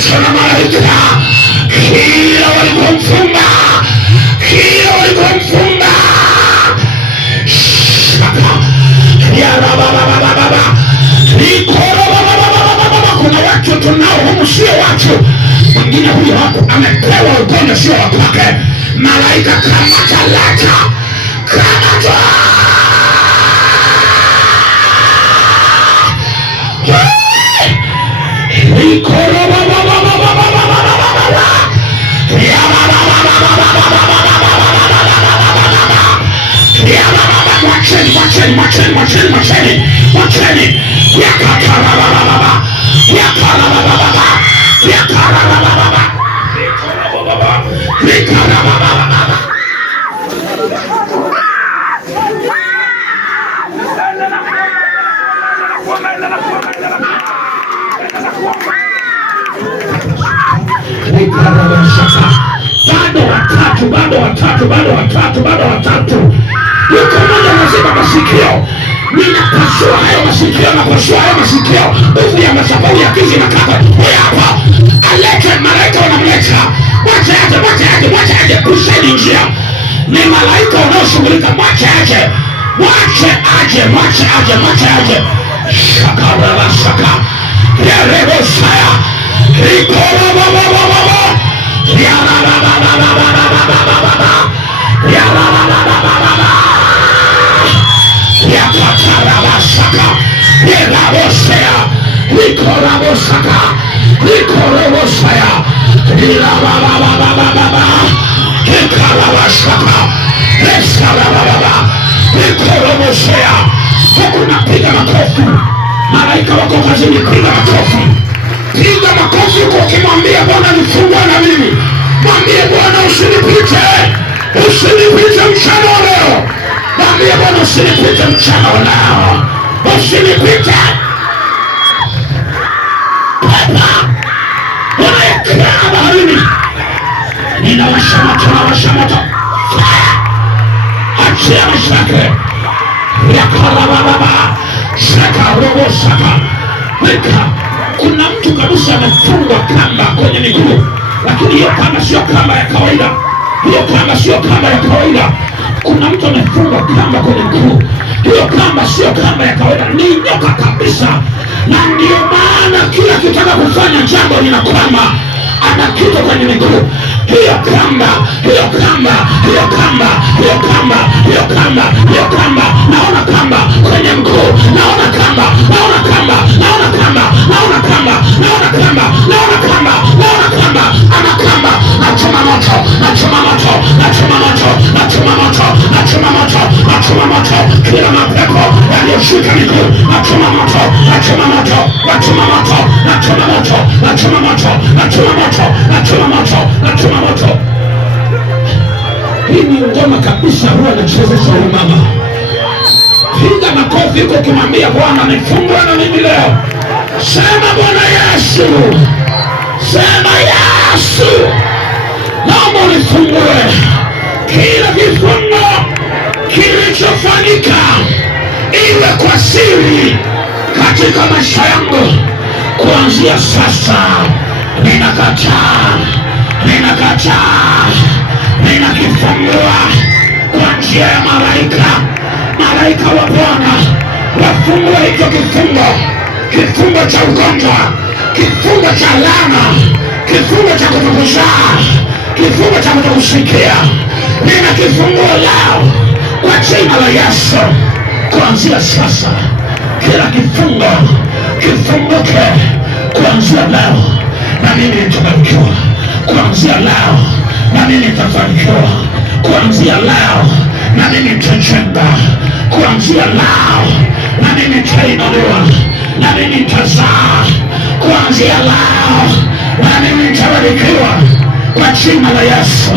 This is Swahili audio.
macho na malaika, kila walipomfunga, kila walipomfunga. Kuna watu tunao humu sio watu. Mwingine huyo hapo amepewa ugonjwa sio wa kwake. Malaika kamata, leta, kamata. Mwacheni. Bado watatu. Yuko mmoja anasema masikio. Ninapasua hayo masikio. Nguvu ya madhabahu ya giza inakata. Huyu hapa. Alete malaika, wanamleta. Mwache aje. Pusheni njia. Ni malaika wanaoshughulika. Mwache aje. Shaka. Yerebo saya. Napiga makofi. Malaika wako kazini, piga makofi kwa ukimwambia Bwana nifungua na mimi. Mwambie Bwana usinipite mchana wa leo. Mwambie Bwana usinipite mchana wa leo. Usinipite. Pepa unayekaa baharini, ninawasha moto. Achia mashake. Kuna mtu kabisa amefungwa kamba kwenye miguu, lakini hiyo kamba sio kamba ya kawaida. Kuna mtu amefungwa kamba kwenye miguu, hiyo kamba sio kamba ya kawaida, ni nyoka kabisa. Na ndio maana kila kitaka kufanya jambo linakwama, anakita kwenye miguu. Hiyo kamba. Naona kamba kwenye mguu. Naona kamba. Ana kamba. Nachoma moto. Kila mapepo yaliyoshika miguu. Nachoma moto. Hii ni ngoma kabisa, huwa anachezesha huyu mama. Piga makofi huko ukimwambia Bwana nifungue na mimi leo. Sema Bwana Yesu. Naomba unifungue. Kila kifungo kilichofanyika iwe kwa siri katika maisha yangu, kuanzia sasa ninakataa. Ninakifungua kwa njia ya malaika wa Bwana. Wafungue hicho kifungo cha ugonjwa, kifungo cha laana, kifungo cha kutokuzaa, kifungo cha kutokusikia. Ninakifungua leo kwa jina la Yesu. Kuanzia sasa kila kifungo kifunguke. Kuanzia leo na mimi nitabarikiwa. Kuanzia leo na mimi nitafanikiwa. Kuanzia leo na mimi nitajenga. Kuanzia leo na mimi nitainuliwa, na mimi nitazaa. Kuanzia leo na mimi nitabarikiwa kwa jina la Yesu.